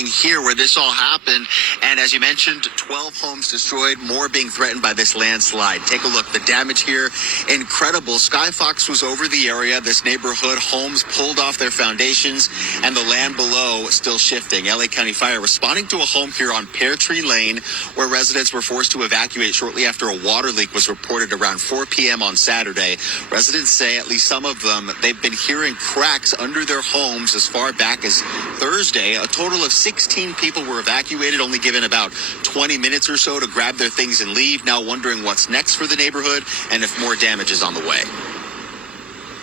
standing here where this all happened. And as you mentioned, 12 homes destroyed, more being threatened by this landslide. Take a look. The damage here, incredible. Skyfox was over the area, this neighborhood. Homes pulled off their foundations, and the land below still shifting. LA County Fire responding to a home here on Pear Tree Lane, where residents were forced to evacuate shortly after a water leak was reported around 4 p.m. on Saturday. Residents say, at least some of them, they've been hearing cracks under their homes as far back as Thursday. A total of 16 people were evacuated, only given about 20 minutes or so to grab their things and leave, now wondering what's next for the neighborhood and if more damage is on the way.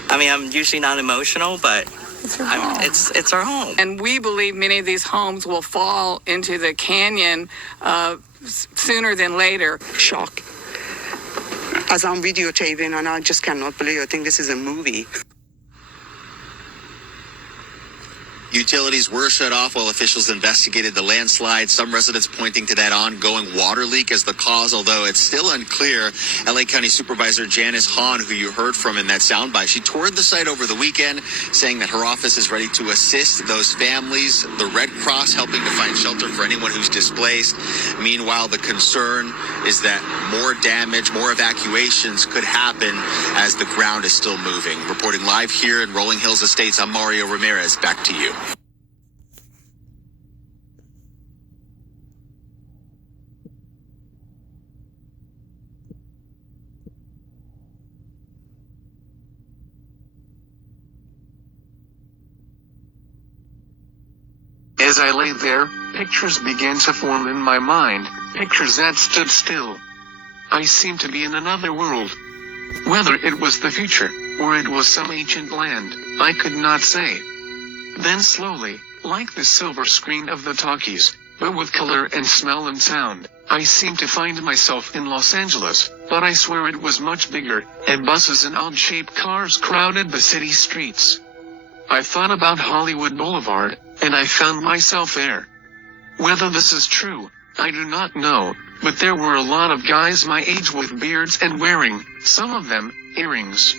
I mean, I'm usually not emotional, but it's our home. And we believe many of these homes will fall into the canyon sooner than later. Shock. As I'm videotaping, and I just cannot believe, I think this is a movie. Utilities were shut off while officials investigated the landslide. Some residents pointing to that ongoing water leak as the cause, although it's still unclear. LA County Supervisor Janice Hahn, who you heard from in that soundbite, she toured the site over the weekend, saying that her office is ready to assist those families. The Red Cross helping to find shelter for anyone who's displaced. Meanwhile, the concern is that more damage, more evacuations could happen as the ground is still moving. Reporting live here in Rolling Hills Estates, I'm Mario Ramirez. Back to you. As I lay there, pictures began to form in my mind, pictures that stood still. I seemed to be in another world. Whether it was the future, or it was some ancient land, I could not say. Then slowly, like the silver screen of the talkies, but with color and smell and sound, I seemed to find myself in Los Angeles, but I swear it was much bigger, and buses and odd-shaped cars crowded the city streets. I thought about Hollywood Boulevard, and I found myself there. Whether this is true, I do not know, but there were a lot of guys my age with beards and wearing, some of them, earrings.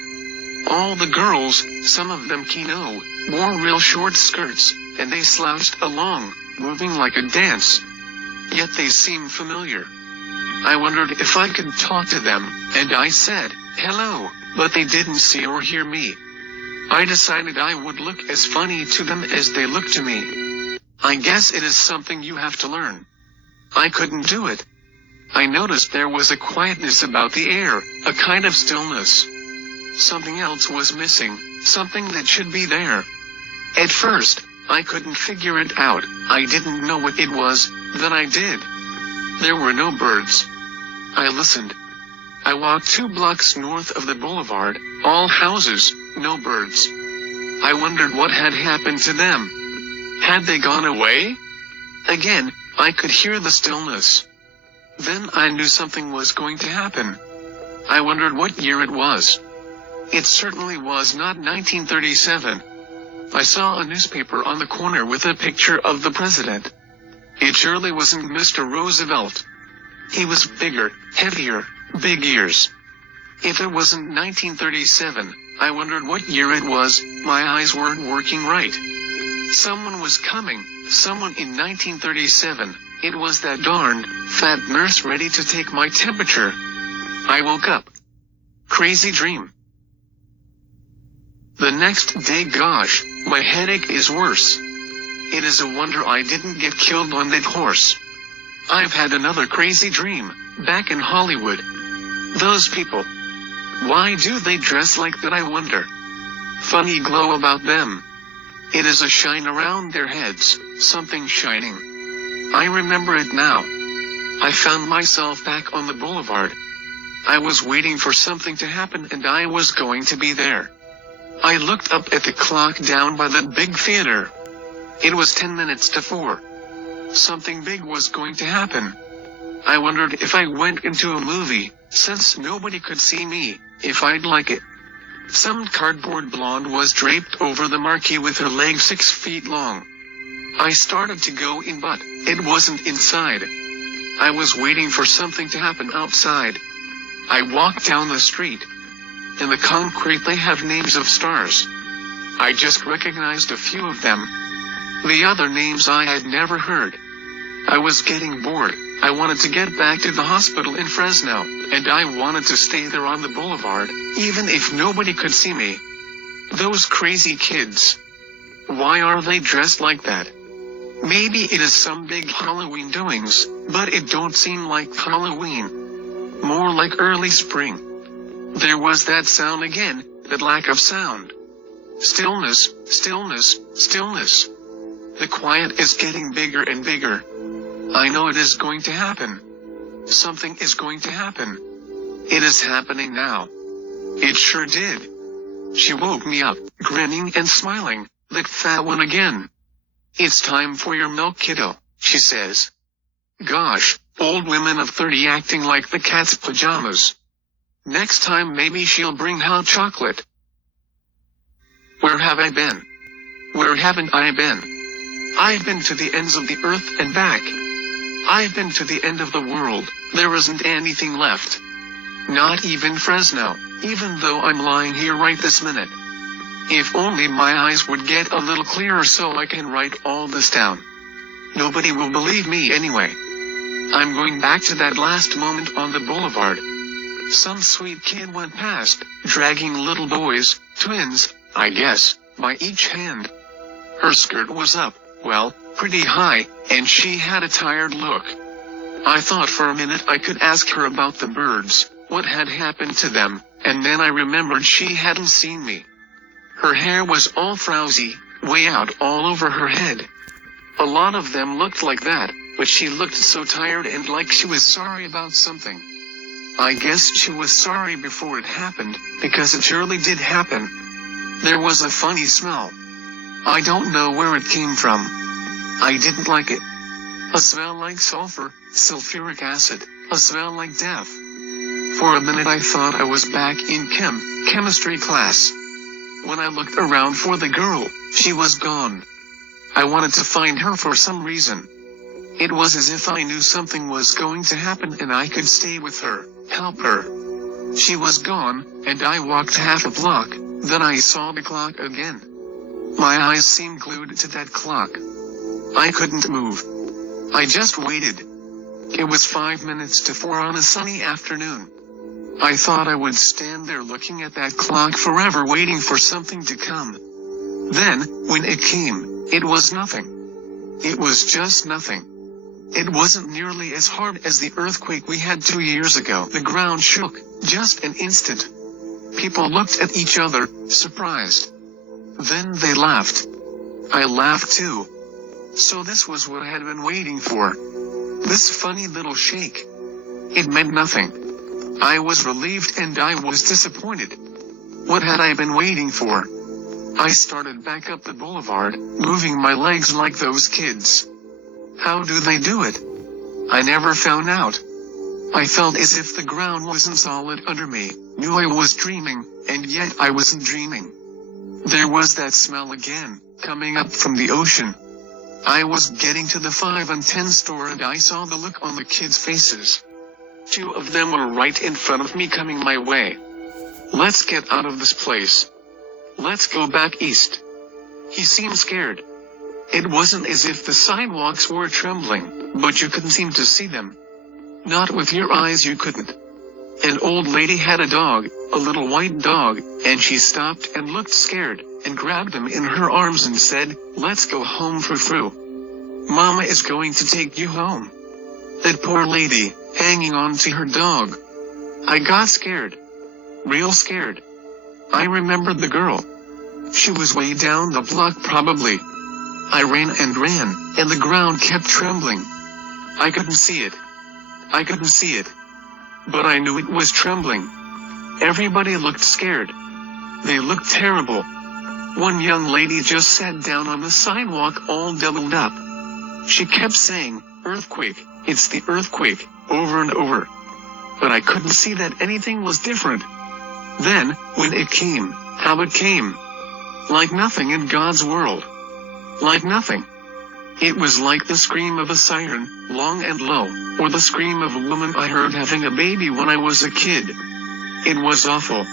All the girls, some of them kimono, wore real short skirts, and they slouched along, moving like a dance. Yet they seemed familiar. I wondered if I could talk to them, and I said, hello, but they didn't see or hear me. I decided I would look as funny to them as they looked to me. I guess it is something you have to learn. I couldn't do it. I noticed there was a quietness about the air, a kind of stillness. Something else was missing, something that should be there. At first, I couldn't figure it out. I didn't know what it was, then I did. There were no birds. I listened. I walked 2 blocks north of the boulevard, all houses, no birds. I wondered what had happened to them. Had they gone away? Again, I could hear the stillness. Then I knew something was going to happen. I wondered what year it was. It certainly was not 1937. I saw a newspaper on the corner with a picture of the president. It surely wasn't Mr. Roosevelt. He was bigger, heavier, big ears. If it wasn't 1937, I wondered what year it was. My eyes weren't working right. Someone was coming, someone in 1937. It was that darned, fat nurse ready to take my temperature. I woke up. Crazy dream. The next day, gosh, my headache is worse. It is a wonder I didn't get killed on that horse. I've had another crazy dream, back in Hollywood. Those people. Why do they dress like that, I wonder? Funny glow about them. It is a shine around their heads, something shining. I remember it now. I found myself back on the boulevard. I was waiting for something to happen and I was going to be there. I looked up at the clock down by the big theater. It was 10 minutes to 4. Something big was going to happen. I wondered if I went into a movie, since nobody could see me, if I'd like it. Some cardboard blonde was draped over the marquee with her legs 6 feet long. I started to go in, but it wasn't inside. I was waiting for something to happen outside. I walked down the street. In the concrete they have names of stars. I just recognized a few of them. The other names I had never heard. I was getting bored. I wanted to get back to the hospital in Fresno, and I wanted to stay there on the boulevard, even if nobody could see me. Those crazy kids. Why are they dressed like that? Maybe it is some big Halloween doings, but it don't seem like Halloween. More like early spring. There was that sound again, that lack of sound. Stillness, stillness, stillness. The quiet is getting bigger and bigger. I know it is going to happen. Something is going to happen. It is happening now. It sure did. She woke me up, grinning and smiling, that fat one again. It's time for your milk, kiddo, she says. Gosh, old women of 30 acting like the cat's pajamas. Next time maybe she'll bring hot chocolate. Where have I been? Where haven't I been? I've been to the ends of the earth and back. I've been to the end of the world. There isn't anything left. Not even Fresno, even though I'm lying here right this minute. If only my eyes would get a little clearer so I can write all this down. Nobody will believe me anyway. I'm going back to that last moment on the boulevard. Some sweet kid went past, dragging little boys, twins, I guess, by each hand. Her skirt was up, well, pretty high, and she had a tired look. I thought for a minute I could ask her about the birds, what had happened to them, and then I remembered she hadn't seen me. Her hair was all frowsy, way out all over her head. A lot of them looked like that, but she looked so tired and like she was sorry about something. I guess she was sorry before it happened, because it surely did happen. There was a funny smell. I don't know where it came from. I didn't like it. A smell like sulfur, sulfuric acid, a smell like death. For a minute I thought I was back in chemistry class. When I looked around for the girl, she was gone. I wanted to find her for some reason. It was as if I knew something was going to happen and I could stay with her, help her. She was gone, and I walked half a block, then I saw the clock again. My eyes seemed glued to that clock. I couldn't move. I just waited. It was 5 minutes to 4 on a sunny afternoon. I thought I would stand there looking at that clock forever waiting for something to come. Then, when it came, it was nothing. It was just nothing. It wasn't nearly as hard as the earthquake we had 2 years ago. The ground shook, just an instant. People looked at each other, surprised. Then they laughed. I laughed too. So this was what I had been waiting for. This funny little shake. It meant nothing. I was relieved and I was disappointed. What had I been waiting for? I started back up the boulevard, moving my legs like those kids. How do they do it? I never found out. I felt as if the ground wasn't solid under me, knew I was dreaming, and yet I wasn't dreaming. There was that smell again, coming up from the ocean. I was getting to the 5 and 10 store and I saw the look on the kids' faces. 2 of them were right in front of me coming my way. Let's get out of this place. Let's go back east. He seemed scared. It wasn't as if the sidewalks were trembling, but you couldn't seem to see them. Not with your eyes you couldn't. An old lady had a dog, a little white dog, and she stopped and looked scared, and grabbed him in her arms and said, "Let's go home, Frou-Frou. Mama is going to take you home." That poor lady, hanging on to her dog. I got scared. Real scared. I remembered the girl. She was way down the block probably. I ran and ran, and the ground kept trembling. I couldn't see it. I couldn't see it. But I knew it was trembling. Everybody looked scared. They looked terrible. One young lady just sat down on the sidewalk all doubled up. She kept saying, "Earthquake, it's the earthquake," over and over. But I couldn't see that anything was different. Then, when it came, how it came. Like nothing in God's world. Like nothing. It was like the scream of a siren, long and low, or the scream of a woman I heard having a baby when I was a kid. It was awful.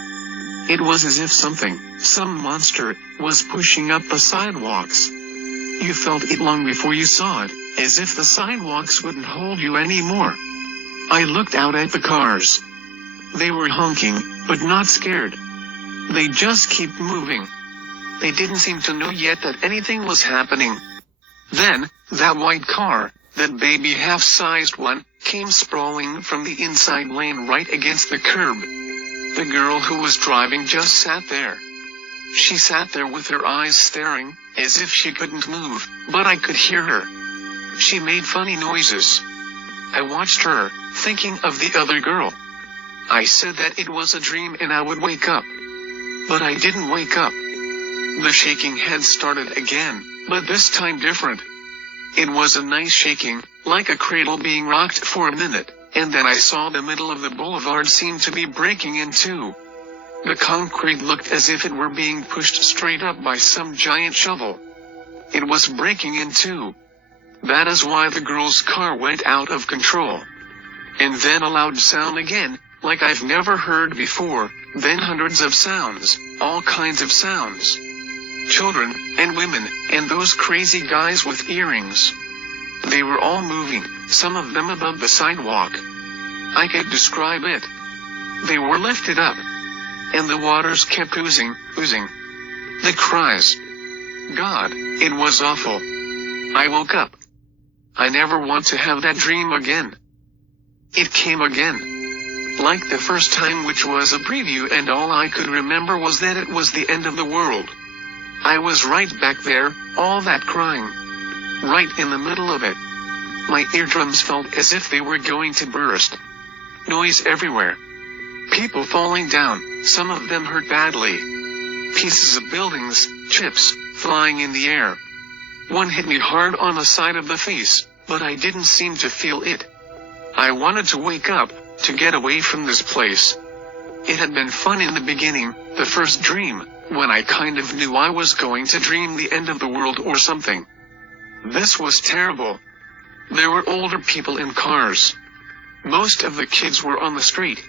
It was as if something, some monster, was pushing up the sidewalks. You felt it long before you saw it, as if the sidewalks wouldn't hold you anymore. I looked out at the cars. They were honking, but not scared. They just kept moving. They didn't seem to know yet that anything was happening. Then, that white car, that baby half-sized one, came sprawling from the inside lane right against the curb. The girl who was driving just sat there. She sat there with her eyes staring, as if she couldn't move, but I could hear her. She made funny noises. I watched her, thinking of the other girl. I said that it was a dream and I would wake up. But I didn't wake up. The shaking had started again, but this time different. It was a nice shaking, like a cradle being rocked for a minute, and then I saw the middle of the boulevard seem to be breaking in two. The concrete looked as if it were being pushed straight up by some giant shovel. It was breaking in two. That is why the girl's car went out of control. And then a loud sound again, like I've never heard before, then hundreds of sounds, all kinds of sounds. Children, and women, and those crazy guys with earrings. They were all moving, some of them above the sidewalk. I could describe it. They were lifted up. And the waters kept oozing. The cries. God, it was awful. I woke up. I never want to have that dream again. It came again. Like the first time, which was a preview, and all I could remember was that it was the end of the world. I was right back there, all that crying. Right in the middle of it. My eardrums felt as if they were going to burst. Noise everywhere. People falling down, some of them hurt badly. Pieces of buildings, chips, flying in the air. One hit me hard on the side of the face, but I didn't seem to feel it. I wanted to wake up, to get away from this place. It had been fun in the beginning, the first dream, when I kind of knew I was going to dream the end of the world or something. This was terrible. There were older people in cars. Most of the kids were on the street.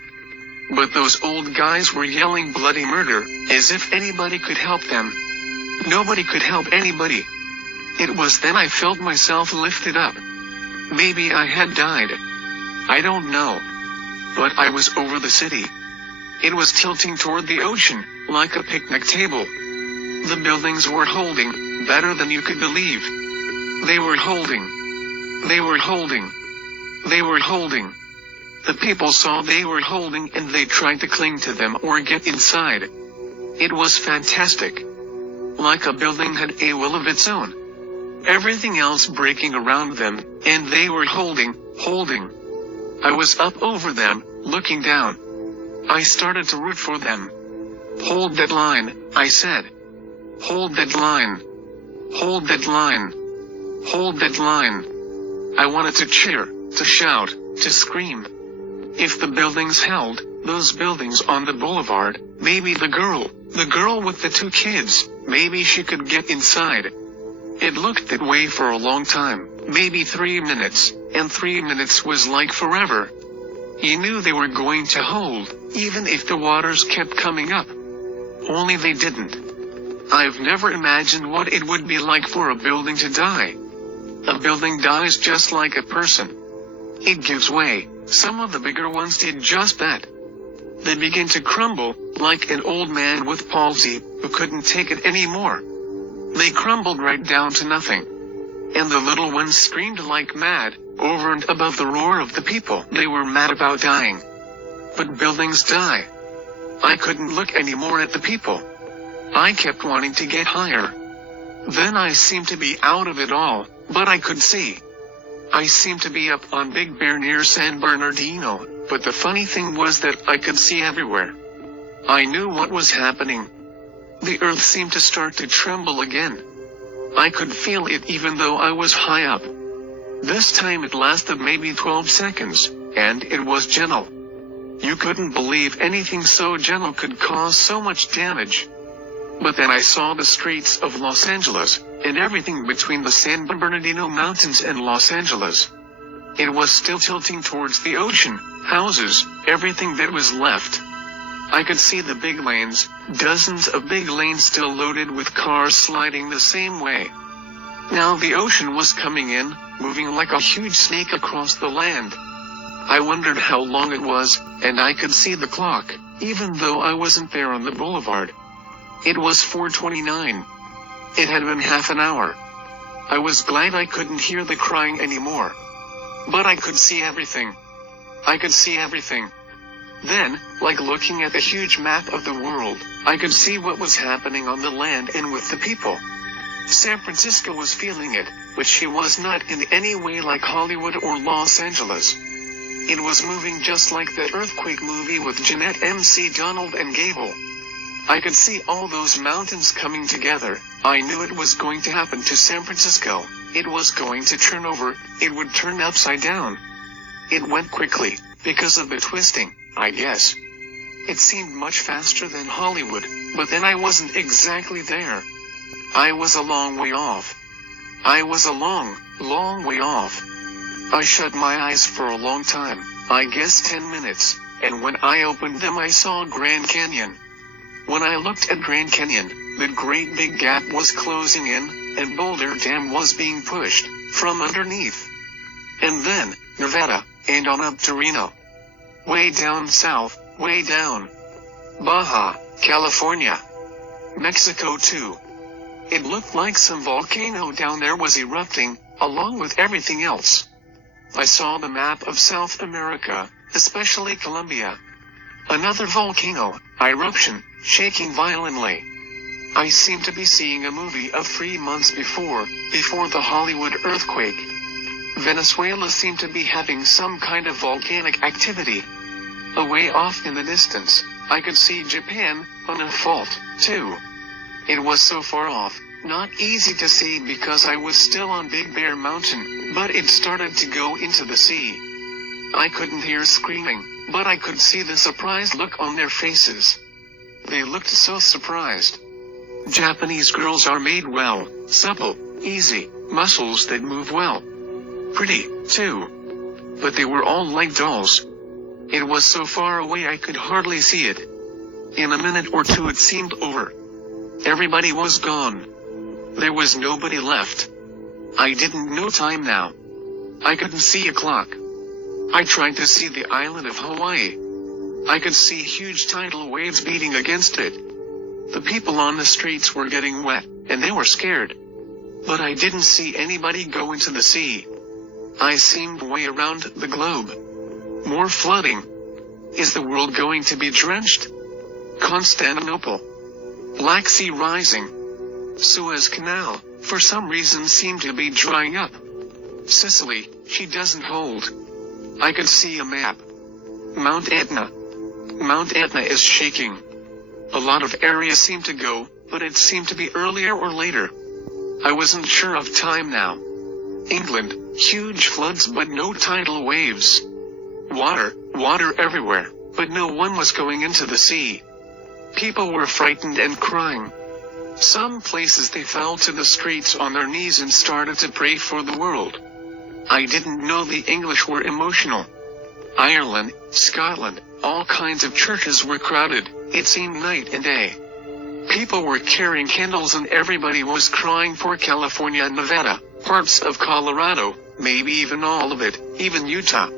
But those old guys were yelling bloody murder, as if anybody could help them. Nobody could help anybody. It was then I felt myself lifted up. Maybe I had died. I don't know. But I was over the city. It was tilting toward the ocean, like a picnic table. The buildings were holding, better than you could believe. They were holding. They were holding. They were holding. The people saw they were holding and they tried to cling to them or get inside. It was fantastic. Like a building had a will of its own. Everything else breaking around them, and they were holding. I was up over them, looking down. I started to root for them. Hold that line, I said. Hold that line. Hold that line. Hold that line. I wanted to cheer, to shout, to scream. If the buildings held, those buildings on the boulevard, maybe the girl with the two kids, maybe she could get inside. It looked that way for a long time, maybe 3 minutes, and 3 minutes was like forever. He knew they were going to hold, even if the waters kept coming up. Only they didn't. I've never imagined what it would be like for a building to die. A building dies just like a person. It gives way. Some of the bigger ones did just that. They began to crumble, like an old man with palsy, who couldn't take it anymore. They crumbled right down to nothing. And the little ones screamed like mad, over and above the roar of the people. They were mad about dying. But buildings die. I couldn't look anymore at the people. I kept wanting to get higher. Then I seemed to be out of it all, but I could see. I seemed to be up on Big Bear near San Bernardino, but the funny thing was that I could see everywhere. I knew what was happening. The earth seemed to start to tremble again. I could feel it even though I was high up. This time it lasted maybe 12 seconds, and it was gentle. You couldn't believe anything so gentle could cause so much damage. But then I saw the streets of Los Angeles, and everything between the San Bernardino Mountains and Los Angeles. It was still tilting towards the ocean, houses, everything that was left. I could see the big lanes, dozens of big lanes still loaded with cars sliding the same way. Now the ocean was coming in, moving like a huge snake across the land. I wondered how long it was, and I could see the clock, even though I wasn't there on the boulevard. It was 4:29. It had been half an hour. I was glad I couldn't hear the crying anymore. But I could see everything. I could see everything. Then, like looking at a huge map of the world, I could see what was happening on the land and with the people. San Francisco was feeling it, but she was not in any way like Hollywood or Los Angeles. It was moving just like the earthquake movie with Jeanette MC Donald and Gable. I could see all those mountains coming together. I knew it was going to happen to San Francisco. It was going to turn over, it would turn upside down. It went quickly, because of the twisting, I guess. It seemed much faster than Hollywood, but then I wasn't exactly there. I was a long way off. I was a long way off. I shut my eyes for a long time, I guess 10 minutes, and when I opened them I saw Grand Canyon. When I looked at Grand Canyon, the great big gap was closing in, and Boulder Dam was being pushed from underneath. And then, Nevada, and on up to Reno. Way down south, way down. Baja, California. Mexico too. It looked like some volcano down there was erupting, along with everything else. I saw the map of South America, especially Colombia. Another volcano, eruption, shaking violently. I seemed to be seeing a movie of 3 months before the Hollywood earthquake. Venezuela seemed to be having some kind of volcanic activity. Away off in the distance, I could see Japan on a fault, too. It was so far off, not easy to see because I was still on Big Bear Mountain, but it started to go into the sea. I couldn't hear screaming, but I could see the surprised look on their faces. They looked so surprised. Japanese girls are made well, supple, easy, muscles that move well. Pretty, too. But they were all like dolls. It was so far away I could hardly see it. In a minute or two it seemed over. Everybody was gone. There was nobody left. I didn't know time now. I couldn't see a clock. I tried to see the island of Hawaii. I could see huge tidal waves beating against it. The people on the streets were getting wet, and they were scared. But I didn't see anybody go into the sea. I seemed way around the globe. More flooding. Is the world going to be drenched? Constantinople. Black Sea rising. Suez Canal, for some reason seemed to be drying up. Sicily, she doesn't hold. I could see a map. Mount Etna. Mount Etna is shaking. A lot of areas seem to go, but it seemed to be earlier or later. I wasn't sure of time now. England, huge floods but no tidal waves. Water everywhere, but no one was going into the sea. People were frightened and crying. Some places they fell to the streets on their knees and started to pray for the world. I didn't know the English were emotional. Ireland, Scotland, all kinds of churches were crowded, it seemed night and day. People were carrying candles and everybody was crying for California and Nevada, parts of Colorado, maybe even all of it, even Utah.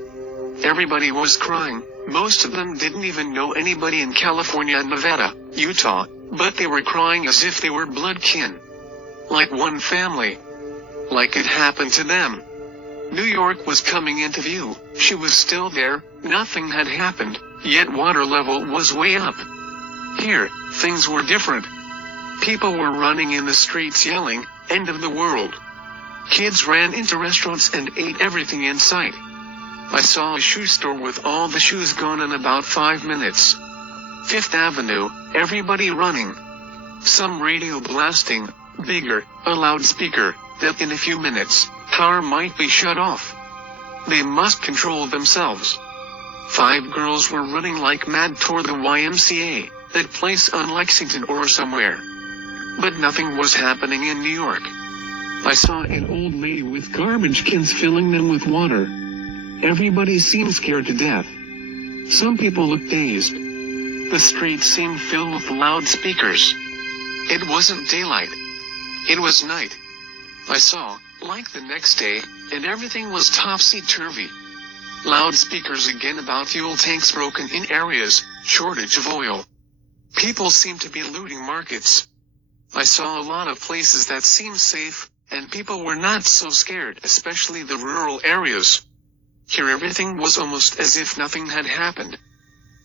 Everybody was crying. Most of them didn't even know anybody in California and Nevada, Utah, but they were crying as if they were blood kin. Like one family. Like it happened to them. New York was coming into view, she was still there, nothing had happened, yet water level was way up. Here, things were different. People were running in the streets yelling, "End of the world." Kids ran into restaurants and ate everything in sight. I saw a shoe store with all the shoes gone in about 5 minutes. Fifth Avenue, everybody running. Some radio blasting, bigger, a loudspeaker, that in a few minutes, power might be shut off. They must control themselves. 5 girls were running like mad toward the YMCA, that place on Lexington or somewhere. But nothing was happening in New York. I saw an old lady with garbage cans filling them with water. Everybody seemed scared to death. Some people looked dazed. The streets seemed filled with loudspeakers. It wasn't daylight. It was night. I saw, like the next day, and everything was topsy-turvy. Loudspeakers again about fuel tanks broken in areas, shortage of oil. People seem to be looting markets. I saw a lot of places that seemed safe, and people were not so scared, especially the rural areas. Here everything was almost as if nothing had happened.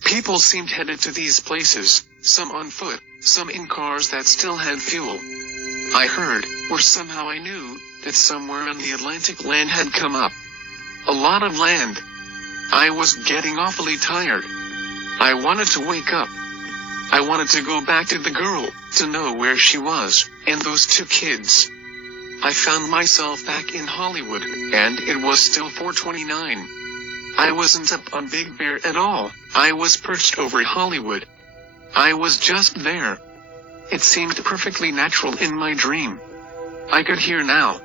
People seemed headed to these places, some on foot, some in cars that still had fuel. I heard, or somehow I knew, that somewhere on the Atlantic land had come up. A lot of land. I was getting awfully tired. I wanted to wake up. I wanted to go back to the girl, to know where she was, and those two kids. I found myself back in Hollywood, and it was still 4:29. I wasn't up on Big Bear at all, I was perched over Hollywood. I was just there. It seemed perfectly natural in my dream. I could hear now.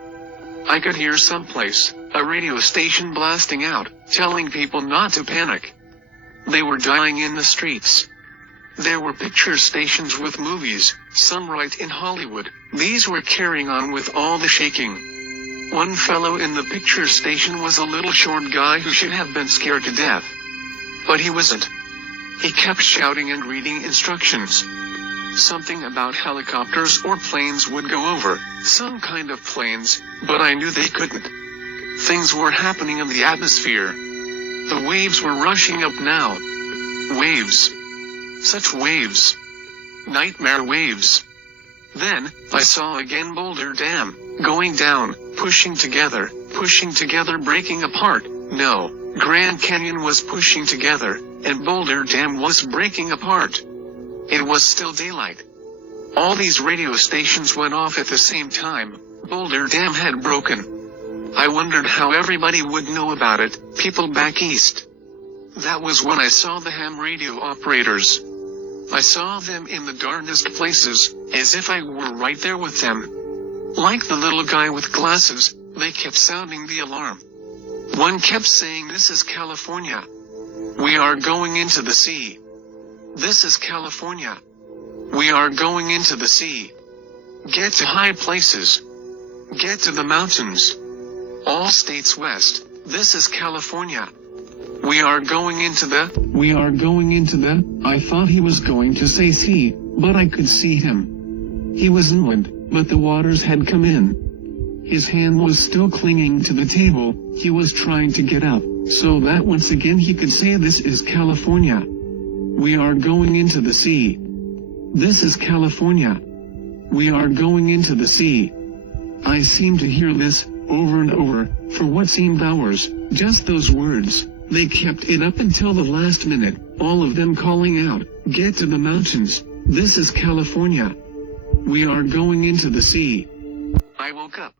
I could hear someplace, a radio station blasting out, telling people not to panic. They were dying in the streets. There were picture stations with movies, some right in Hollywood. These were carrying on with all the shaking. One fellow in the picture station was a little short guy who should have been scared to death. But he wasn't. He kept shouting and reading instructions. Something about helicopters or planes would go over, some kind of planes, but I knew they couldn't. Things were happening in the atmosphere. The waves were rushing up now. Waves. Such waves. Nightmare waves. Then, I saw again Boulder Dam, going down, pushing together, breaking apart. No, Grand Canyon was pushing together, and Boulder Dam was breaking apart. It was still daylight. All these radio stations went off at the same time. Boulder Dam had broken. I wondered how everybody would know about it, people back east. That was when I saw the ham radio operators. I saw them in the darndest places, as if I were right there with them. Like the little guy with glasses, they kept sounding the alarm. One kept saying, "This is California. We are going into the sea. This is California. We are going into the sea. Get to high places. Get to the mountains. All states west. This is California. We are going into the. I thought he was going to say sea, but I could see him. He was inland, but the waters had come in. His hand was still clinging to the table. He was trying to get up, so that once again he could say, "This is California. We are going into the sea. This is California. We are going into the sea." I seemed to hear this, over and over, for what seemed hours, just those words. They kept it up until the last minute, all of them calling out, "Get to the mountains. This is California. We are going into the sea." I woke up.